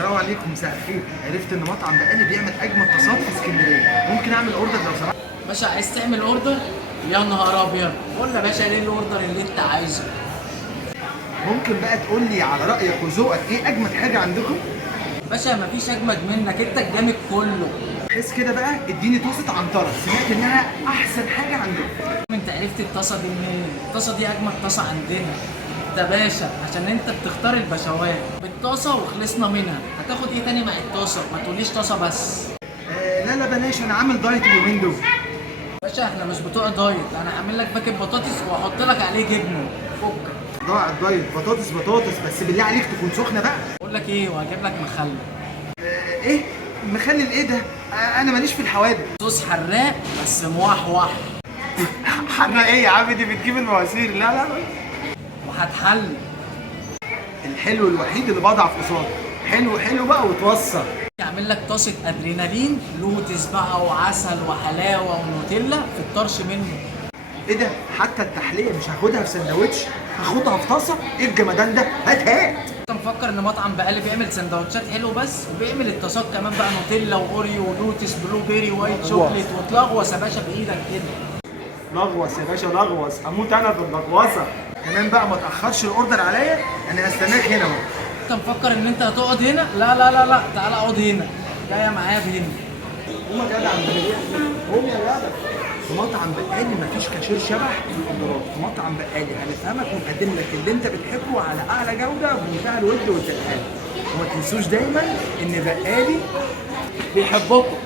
السلام عليكم، مساء الخير. عرفت ان مطعم بقالي بيعمل اجمد تصاد في اسكندريه. ممكن اعمل اوردر لو سمحت؟ باشا عايز تعمل اوردر؟ يا نهار ابيض، قول يا باشا ليه الاوردر اللي انت عايزه. ممكن بقى تقول لي على رايك وذوقك ايه اجمد حاجه عندكم؟ باشا مفيش اجمد منك، انت الجامد كله. بحيث كده بقى اديني طاسه عنتره، سمعت انها احسن حاجه عندكم. انت عرفت الطاسه دي منين؟ الطاسه دي اجمد طاسه عندنا. ده باشا عشان انت بتختار البشوات بالطاسه وخلصنا منها. هتاخد ايه تاني مع الطاسه؟ ما تقوليش طاسه بس. لا لا بلاش، انا عامل دايت اليومين دول. باشا احنا مش بتوع دايت، انا هعمل لك باكت بطاطس واحط لك عليه جبنه. فكك. ضاع الدايت، بطاطس بطاطس بس بالله عليك تكون سخنه بقى. بقول لك ايه، وهجيب لك مخلل. ايه مخلل ايه ده؟ انا ماليش في الحوادق. صوص حراق بس موحوح. حرة ايه يا عم؟ دي بتجيب المواسير. لا لا، وهتحل. الحلو الوحيد اللي بضعف قصاده. حلو حلو بقى وتوصل. اعمل لك طاسه ادرينالين، لوتس بقى وعسل وحلاوه ونوتيلا في الطرش منه. ايه ده؟ حتى التحليه مش هاخدها في سندوتش، هاخدها في طاسه؟ ايه الجمدان ده؟ هات هات. انت مفكر ان مطعم بقالي بيعمل سندوتشات حلو بس؟ وبيعمل الطاسات كمان بقى، نوتيلا واوريو ولوتس بلو بيري وايت شوكليت، وتلغوص يا باشا بايدك كده. لغوص يا باشا لغوص، اموت انا في اللغوصه. كمان بقى ما تاخرش الاوردر عليا، انا هستناك هنا اهو. انت مفكر ان انت هتقعد هنا؟ لا لا لا لا، تعالى اقعد هنا. جايه معايا بهنا. قوم يا جدع، قوم يا جدع. في مطعم بقالي مفيش كاشير شبح الاوردرات. في مطعم بقالي هنفهمك ونقدم لك اللي انت بتحبه على اعلى جوده بمنتهى الود والترحاب. وما تنسوش دايما ان بقالي بيحبكم.